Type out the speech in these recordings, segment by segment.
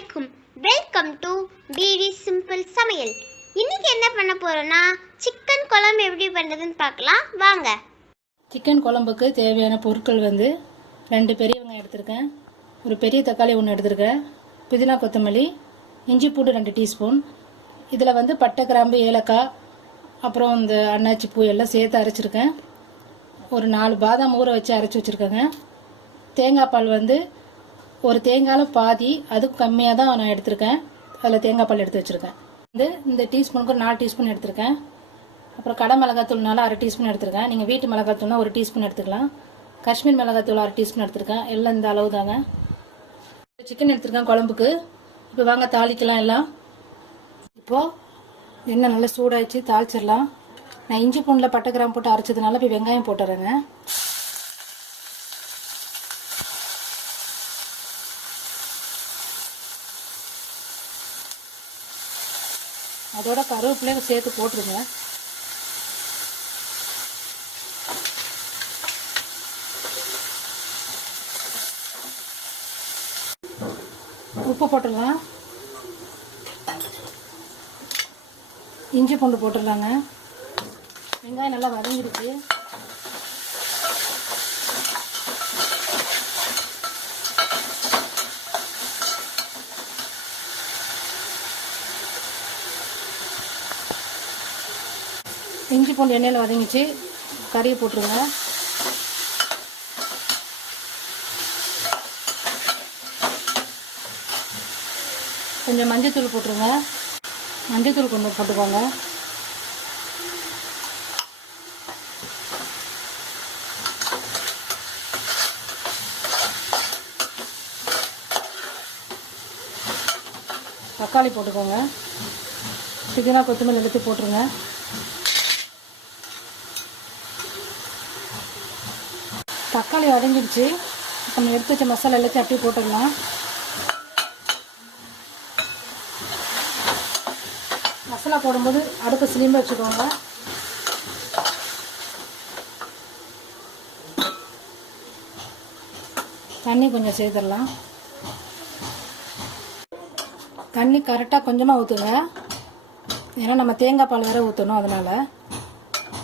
அலைக்கும். Welcome to DD simple சமையல். இன்னைக்கு என்ன பண்ண போறோம்னா சிக்கன் குழம்பு எப்படி பண்ணுறதுன்னு பார்க்கலாம் வாங்க. சிக்கன் குழம்புக்கு தேவையான பொருட்கள் 2 பெரிய வெங்காயம் எடுத்திருக்கேன், ஒரு பெரிய தக்காளி 1 எடுத்திருக்கேன், புதினா கொத்தமல்லி, இஞ்சி பூண்டு 2 டீஸ்பூன். இதில் பட்டை கிராம்பு ஏலக்காய் அப்புறம் இந்த அன்னாச்சி பூ எல்லாம் சேர்த்து அரைச்சிருக்கேன். ஒரு 4 பாதாம் ஊற வச்சு அரைச்சி வச்சுருக்கேங்க. தேங்காய் பால் ஒரு தேங்காயில் பாதி, அதுக்கு கம்மியாக தான் நான் எடுத்திருக்கேன். அதில் தேங்காய் பால் எடுத்து வச்சுருக்கேன். இந்த டீஸ்பூனுக்கு ஒரு 4 டீஸ்பூன் எடுத்திருக்கேன். அப்புறம் கடை மிளகாத்தூள்னால 1/2 டீஸ்பூன் எடுத்திருக்கேன். நீங்கள் வீட்டு மிளகாத்தூள்னா 1 டீஸ்பூன் எடுத்துக்கலாம். காஷ்மீர் மிளகாத்தூள் 1/2 டீஸ்பூன் எடுத்திருக்கேன். எல்லாம் இந்த அளவு தாங்க. சிக்கன் எடுத்திருக்கேன் குழம்புக்கு. இப்போ வாங்க தாளிக்கலாம் எல்லாம். இப்போது எண்ணெய் நல்லா சூடாகிடுச்சு, தாளிச்சிடலாம். நான் இஞ்சி பூண்டில் பட்டை கிராம்பு போட்டு அரைச்சதுனால இப்போ வெங்காயம் போட்டுறேங்க. அதோட கருவேப்பிலையும் சேர்த்து போட்டுருங்க. உப்பு போட்டுடலாம். இஞ்சி பூண்டு போட்டுடலாங்க. வெங்காயம் நல்லா வதங்கிடுச்சு. இஞ்சி பூண்டு எண்ணெயில் வதங்கிச்சு. கறியை போட்டுருங்க. கொஞ்சம் மஞ்சத்தூள் போட்டுருங்க. மஞ்சத்தூள் கொஞ்சம் போட்டுக்கோங்க. தக்காளி போட்டுக்கோங்க. புதினா கொத்தமல்லி எடுத்து போட்டுருங்க. தக்காளி வதங்கிடுச்சு. நம்ம எடுத்து வச்ச மசாலா எல்லாத்தையும் அப்படியே போட்டுடலாம். மசாலா போடும்போது அடுப்பு சிலிம்ப வச்சுக்கோங்க. தண்ணி கொஞ்சம் சேர்த்துடலாம். தண்ணி கரெக்டாக கொஞ்சமாக ஊற்றுங்க, ஏன்னா நம்ம தேங்காய் பால் வேறு ஊற்றணும். அதனால்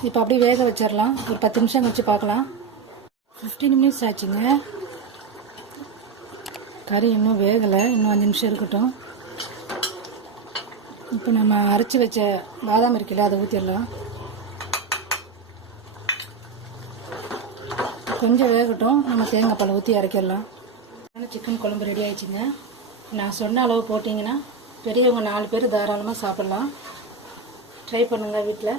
இப்போ அப்படியே வேக வச்சிடலாம். ஒரு 10 நிமிஷம் கழிச்சு பார்க்கலாம். 15 மினிட்ஸ் ஆச்சுங்க. கறி இன்னும் வேகலை, இன்னும் 5 நிமிஷம் இருக்கட்டும். இப்போ நம்ம அரைச்சி வச்ச பாதாம் இருக்குல்ல, அதை ஊற்றிடலாம். கொஞ்சம் வேகட்டும், நம்ம தேங்காய் பால் ஊற்றி அரைக்கிடலாம். சிக்கன் குழம்பு ரெடி ஆயிடுச்சுங்க. நான் சொன்ன அளவு போட்டிங்கன்னா பெரியவங்க 4 பேர் தாராளமாக சாப்பிட்லாம். ட்ரை பண்ணுங்கள் வீட்டில்.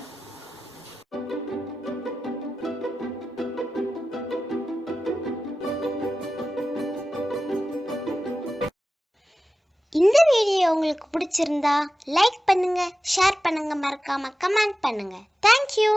இந்த வீடியோ உங்களுக்கு பிடிச்சிருந்தா லைக் பண்ணுங்க, ஷேர் பண்ணுங்க, மறக்காம கமெண்ட் பண்ணுங்க. தேங்க்யூ.